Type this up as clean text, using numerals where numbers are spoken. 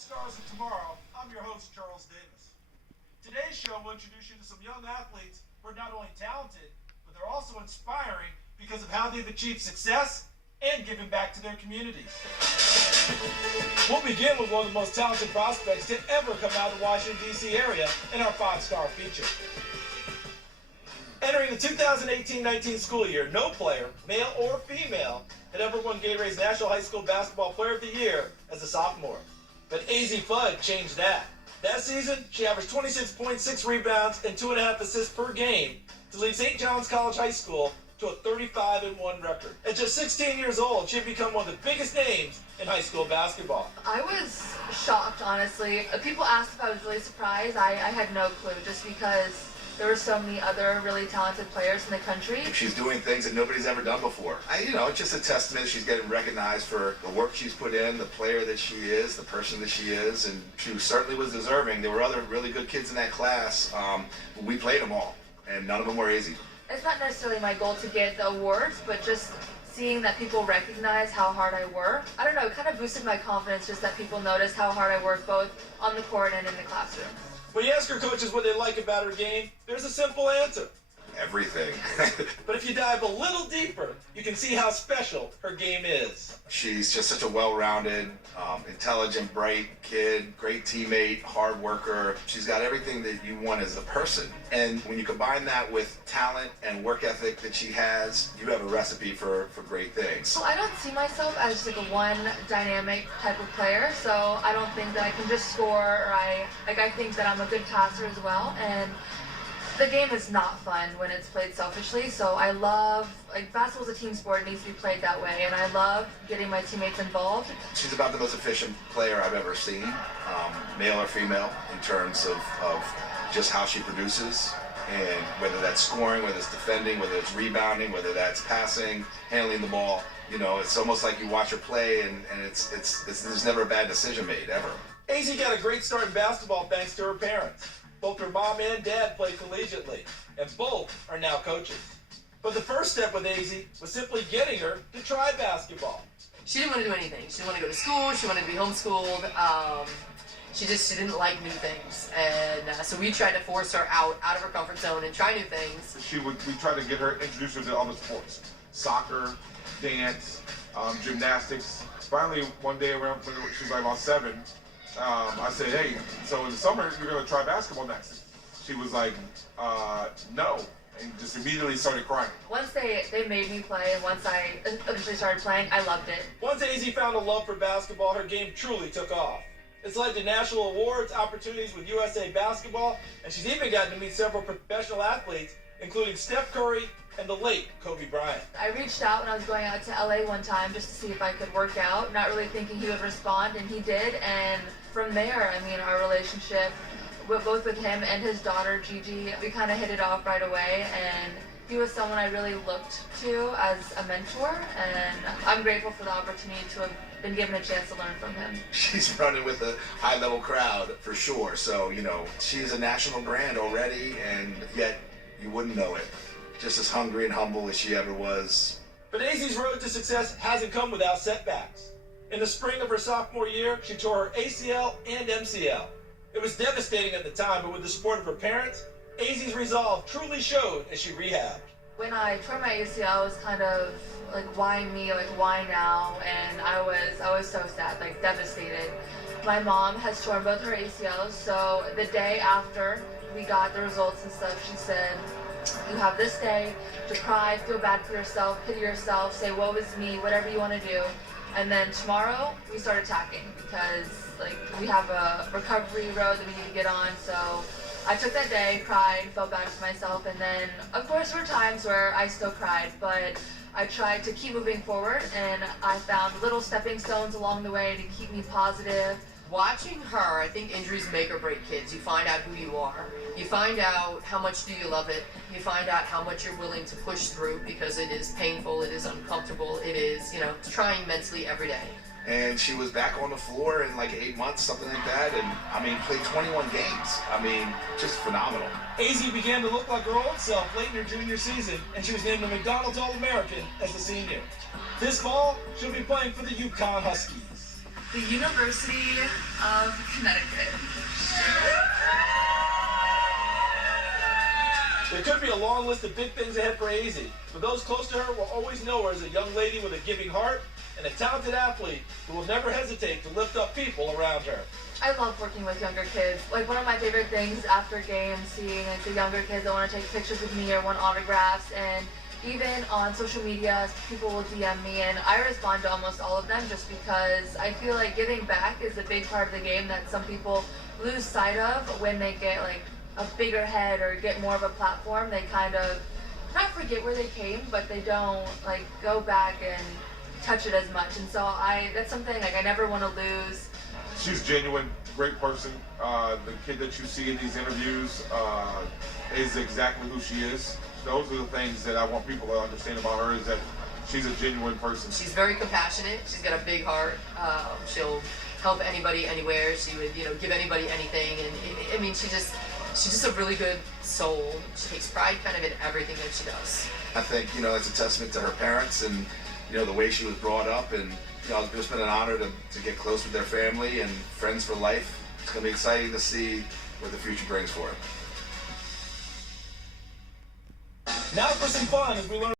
Stars of Tomorrow. I'm your host, Charles Davis. Today's show will introduce you to some young athletes who are not only talented, but they're also inspiring because of how they've achieved success and given back to their communities. We'll begin with one of the most talented prospects to ever come out of the Washington, D.C. area in our 5-star feature. Entering the 2018-19 school year, no player, male or female, had ever won Gatorade's National High School Basketball Player of the Year as a sophomore. But Azzi Fudd changed that. That season, she averaged 26.6 rebounds and 2.5 assists per game to lead St. John's College High School to a 35-1 record. At just 16 years old, she had become one of the biggest names in high school basketball. I was shocked, honestly. People asked if I was really surprised. I had no clue, just because there were so many other really talented players in the country. She's doing things that nobody's ever done before. It's just a testament. She's getting recognized for the work she's put in, the player that she is, the person that she is, and she certainly was deserving. There were other really good kids in that class, but we played them all, and none of them were easy. It's not necessarily my goal to get the awards, but just seeing that people recognize how hard I work. I don't know, it kind of boosted my confidence just that people notice how hard I work both on the court and in the classroom. When you ask her coaches what they like about her game, there's a simple answer. Everything. But if you dive a little deeper, you can see how special her game is. She's just such a well-rounded, intelligent, bright kid, great teammate, hard worker. She's got everything that you want as a person. And when you combine that with talent and work ethic that she has, you have a recipe for great things. Well, I don't see myself as like a one dynamic type of player, so I don't think that I can just score, or I think that I'm a good passer as well. And the game is not fun when it's played selfishly, so I love, basketball's a team sport, it needs to be played that way, and I love getting my teammates involved. She's about the most efficient player I've ever seen, male or female, in terms of just how she produces, and whether that's scoring, whether it's defending, whether it's rebounding, whether that's passing, handling the ball. It's almost like you watch her play, and there's never a bad decision made, ever. Azzi got a great start in basketball thanks to her parents. Both her mom and dad played collegiately, and both are now coaches. But the first step with Azzi was simply getting her to try basketball. She didn't want to do anything. She didn't want to go to school. She wanted to be homeschooled. She didn't like new things, and so we tried to force her out of her comfort zone and try new things. We tried to get her, introduce her to other sports, soccer, dance, gymnastics. Finally, one day around when she was like about 7, I said, hey, so in the summer, you're going to try basketball next. She was like, no, and just immediately started crying. Once they made me play, and once I eventually started playing, I loved it. Once Azzi found a love for basketball, her game truly took off. It's led to national awards, opportunities with USA Basketball, and she's even gotten to meet several professional athletes, including Steph Curry and the late Kobe Bryant. I reached out when I was going out to LA one time just to see if I could work out, not really thinking he would respond, and he did, and from there, our relationship, both with him and his daughter, Gigi, we kind of hit it off right away, and he was someone I really looked to as a mentor, and I'm grateful for the opportunity to have been given a chance to learn from him. She's running with a high-level crowd, for sure, so, she's a national brand already, and yet you wouldn't know it. Just as hungry and humble as she ever was. But Azzi's road to success hasn't come without setbacks. In the spring of her sophomore year, she tore her ACL and MCL. It was devastating at the time, but with the support of her parents, Azzi's resolve truly showed as she rehabbed. When I tore my ACL, I was kind of like, why me? Like, why now? And I was so sad, devastated. My mom has torn both her ACLs, so the day after we got the results and stuff, she said, you have this day to cry, feel bad for yourself, pity yourself, say, woe is me, whatever you want to do. And then tomorrow, we start attacking because, we have a recovery road that we need to get on. So I took that day, cried, felt bad for myself, and then, of course, there were times where I still cried, but I tried to keep moving forward, and I found little stepping stones along the way to keep me positive. Watching her, I think injuries make or break kids. You find out who you are. You find out how much do you love it. You find out how much you're willing to push through, because it is painful, it is uncomfortable, it is, trying mentally every day. And she was back on the floor in 8 months, something like that, and played 21 games. Just phenomenal. Azzi began to look like her old self late in her junior season, and she was named a McDonald's All-American as a senior. This fall, she'll be playing for the UConn Huskies. The University of Connecticut. There could be a long list of big things ahead for Azzi, but those close to her will always know her as a young lady with a giving heart and a talented athlete who will never hesitate to lift up people around her. I love working with younger kids. Like, one of my favorite things after games, seeing like the younger kids that want to take pictures with me or want autographs, and even on social media, people will DM me, and I respond to almost all of them just because I feel like giving back is a big part of the game that some people lose sight of when they get like a bigger head or get more of a platform. They kind of not forget where they came, but they don't like go back and touch it as much. And so that's something like I never want to lose. She's genuine, great person. The kid that you see in these interviews is exactly who she is. Those are the things that I want people to understand about her, is that she's a genuine person. She's very compassionate. She's got a big heart. She'll help anybody, anywhere. She would, give anybody anything. And she's just a really good soul. She takes pride kind of in everything that she does. I think, it's a testament to her parents and, the way she was brought up. And, it's just been an honor to get close with their family and friends for life. It's going to be exciting to see what the future brings for her. Now for some fun as we learn